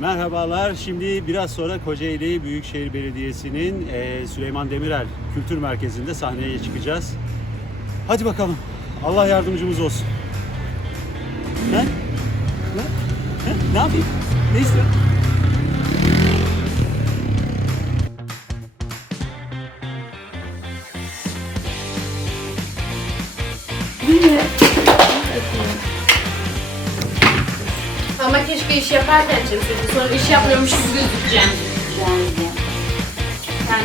Merhabalar. Şimdi biraz sonra Kocaeli Büyükşehir Belediyesi'nin eee, Süleyman Demirel Kültür Merkezi'nde sahneye çıkacağız. Hadi bakalım. Allah yardımcımız olsun. Ne? Ne? Ne, ne yapayım? Ne istiyorsun? Keşke iş yaparken çalışsaydın. Sonra iş yapmıyormuş gibi gözükeceğim. Yani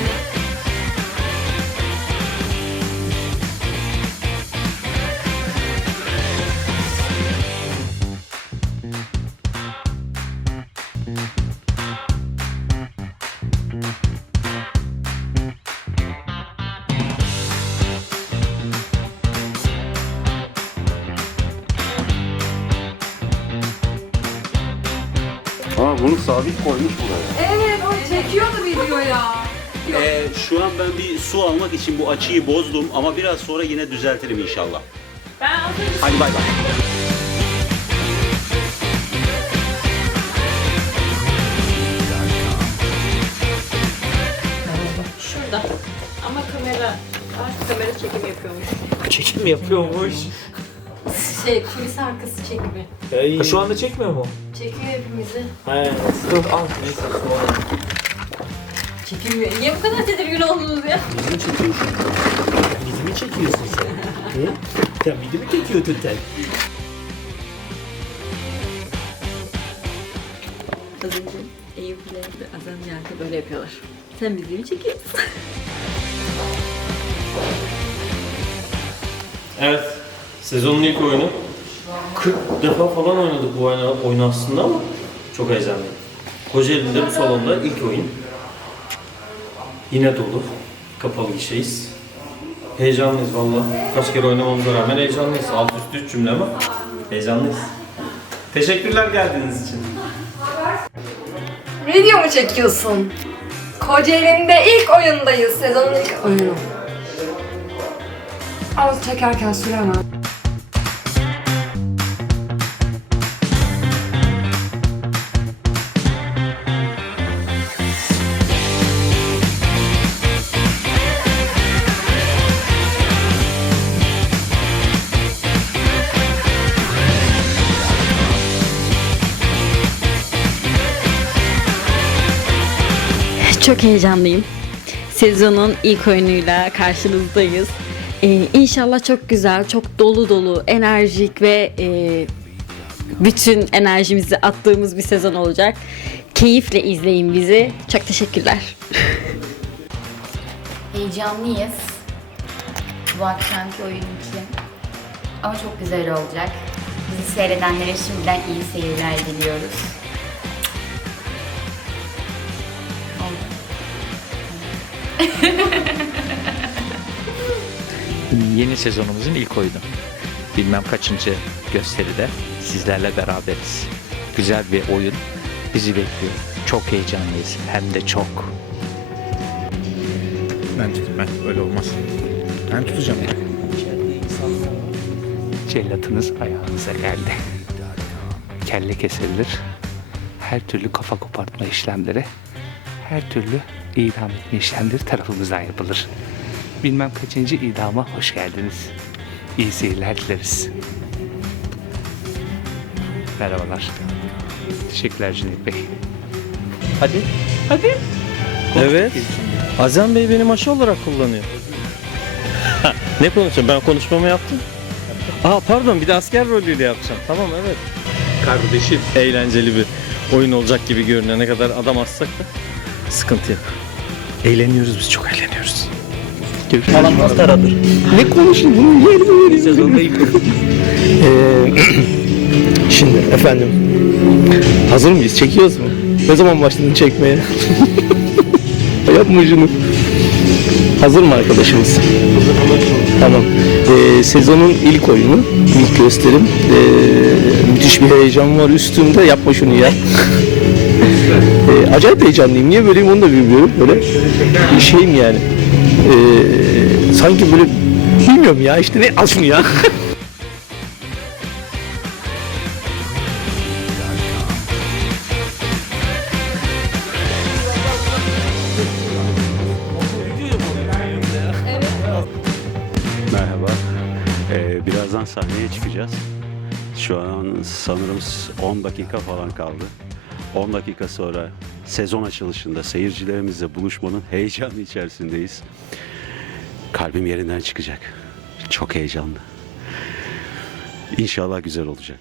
bunu sabit koymuş buraya. Evet o çekiyordu videoya. Eee, şu an ben bir su almak için bu açıyı bozdum ama biraz sonra yine düzeltirim inşallah. ben Hadi bay bay. şurada. Ama kamera, artık kamera çekim yapıyormuş. Çekim yapıyormuş. Şey, kulis arkası çekimi. Ha, şu anda çekmiyor mu? Çekiyor hepimizi. He. Dur al. Neyse. sonra. Çekilmiyor. Niye bu kadar tedirgin oldunuz ya? Bizi mi çekiyorsun? Bizi mi çekiyorsun sen? Hı? Sen bizi mi çekiyordun sen? Az önce Eyüp'le ve Azam geldi böyle yapıyorlar. Sen bizi mi çekiyorsun? Evet. Sezonun ilk oyunu. 40 defa falan oynadık bu oyunu, oyunu aslında ama çok heyecanlıyım. Kocaeli'de bu salonda ilk oyun. Yine dolu. Kapalı gişeyiz. Heyecanlıyız valla. Kaç kere oynamamıza rağmen heyecanlıyız. Alt üstü üç cümle ama heyecanlıyız. Teşekkürler geldiğiniz için. Video mu çekiyorsun? Kocaeli'nde ilk oyundayız. Sezonun ilk oyunu. Az çekerken süremem. Çok heyecanlıyım. Sezonun ilk oyunuyla karşınızdayız. Ee, inşallah çok güzel, çok dolu dolu, enerjik ve e, bütün enerjimizi attığımız bir sezon olacak. Keyifle izleyin bizi. Çok teşekkürler. Heyecanlıyız bu akşamki oyun için. Ama çok güzel olacak. Bizi seyredenlere şimdiden iyi seyirler diliyoruz. Yeni sezonumuzun ilk oyunu. Bilmem kaçıncı gösteride sizlerle beraberiz. Güzel bir oyun bizi bekliyor. Çok heyecanlıyız. Hem de çok. Ben tutayım ben. Öyle olmaz. Ben tutacağım. Cellatınız ayağınıza geldi. Kelle kesilir. Her türlü kafa kopartma işlemleri, her türlü idam etme işlemleri tarafımızdan yapılır. Bilmem kaçıncı idama hoş geldiniz. İyi seyirler dileriz. Merhabalar. Teşekkürler Cüneyt Bey. Hadi, hadi. Evet. Azem Bey beni maşa olarak kullanıyor. Ne konuşacağım? Ben konuşmamı yaptım. Aa pardon bir de asker rolüyle yapacağım. Tamam evet. Kardeşim. Eğlenceli bir oyun olacak gibi görünene kadar adam assak da sıkıntı yok. Eğleniyoruz biz çok eğleniyoruz. Görüşürüz. Falan mastaradır. Ne konuşayım bunu. Sezonda ilk oyun. Ee, şimdi efendim. Hazır mıyız? Çekiyoruz mu? Ne zaman başladın çekmeye? Yapma şunu. Hazır mı arkadaşımız? Tamam. Ee, sezonun ilk oyunu, ilk gösterim. Ee, müthiş bir heyecan var üstümde. Yapma şunu ya. Ee, acayip heyecanlıyım. Niye böyleyim onu da bilmiyorum. Böyle bir şeyim yani e, sanki böyle bilmiyorum ya işte ne asıl ya. Merhaba. Ee, birazdan sahneye çıkacağız. Şu an sanırım 10 dakika falan kaldı. 10 dakika sonra sezon açılışında seyircilerimizle buluşmanın heyecanı içerisindeyiz. Kalbim yerinden çıkacak. Çok heyecanlı. İnşallah güzel olacak.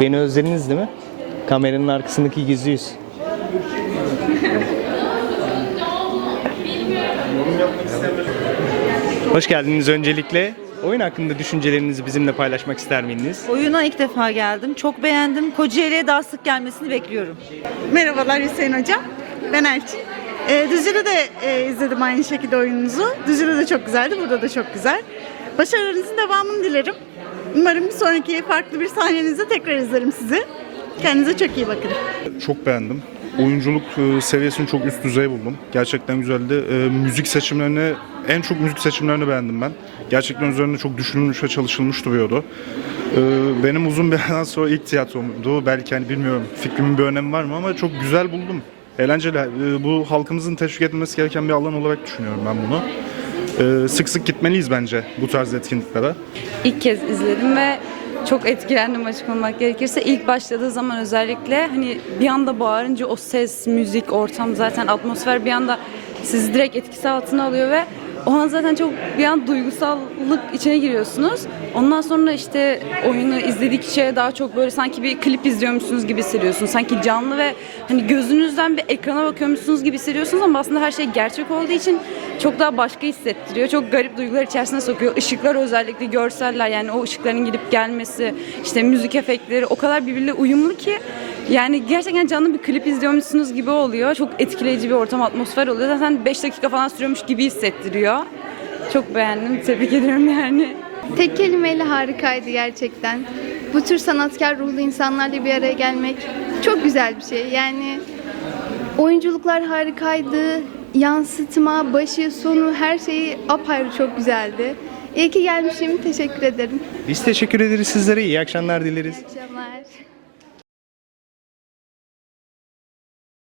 Beni özlediniz değil mi? Kameranın arkasındaki gizli yüz. Hoş geldiniz öncelikle. Oyun hakkında düşüncelerinizi bizimle paylaşmak ister miydiniz? Oyuna ilk defa geldim. Çok beğendim. Kocaeli'ye daha sık gelmesini bekliyorum. Merhabalar Hüseyin Hocam. Ben Elçin. Ee, Düzce'de de e, izledim aynı şekilde oyununuzu. Düzce'de de çok güzeldi, burada da çok güzel. Başarılarınızın devamını dilerim. Umarım bir sonraki farklı bir sahnenizde tekrar izlerim sizi. Kendinize çok iyi bakın. Çok beğendim. Oyunculuk e, seviyesini çok üst düzey buldum. Gerçekten güzeldi. E, müzik seçimlerini, en çok müzik seçimlerini beğendim ben. Gerçekten üzerinde çok düşünülmüş ve çalışılmış duruyordu. E, benim uzun bir aradan sonra ilk tiyatromdu. Belki hani bilmiyorum fikrimin bir önemi var mı ama çok güzel buldum. Eğlenceli. Bu halkımızın teşvik edilmesi gereken bir alan olarak düşünüyorum ben bunu. E, sık sık gitmeliyiz bence bu tarz etkinliklere. İlk kez izledim ve çok etkilendim açık olmak gerekirse. İlk başladığı zaman özellikle hani bir anda bağırınca o ses, müzik, ortam zaten atmosfer bir anda sizi direkt etkisi altına alıyor ve o an zaten çok bir an duygusallık içine giriyorsunuz. Ondan sonra işte oyunu izledikçe daha çok böyle sanki bir klip izliyormuşsunuz gibi hissediyorsunuz. Sanki canlı ve hani gözünüzden bir ekrana bakıyormuşsunuz gibi hissediyorsunuz ama aslında her şey gerçek olduğu için çok daha başka hissettiriyor. Çok garip duygular içerisine sokuyor. Işıklar özellikle görseller yani o ışıkların gidip gelmesi, işte müzik efektleri o kadar birbiriyle uyumlu ki yani gerçekten canlı bir klip izliyormuşsunuz gibi oluyor. Çok etkileyici bir ortam, atmosfer oluyor. Zaten 5 dakika falan sürüyormuş gibi hissettiriyor. Çok beğendim. Tebrik ediyorum yani. Tek kelimeyle harikaydı gerçekten. Bu tür sanatkar ruhlu insanlarla bir araya gelmek çok güzel bir şey. Yani oyunculuklar harikaydı. Yansıtma, başı, sonu her şeyi apayrı çok güzeldi. İyi ki gelmişim. Teşekkür ederim. Biz teşekkür ederiz sizlere. İyi akşamlar dileriz. İyi akşamlar.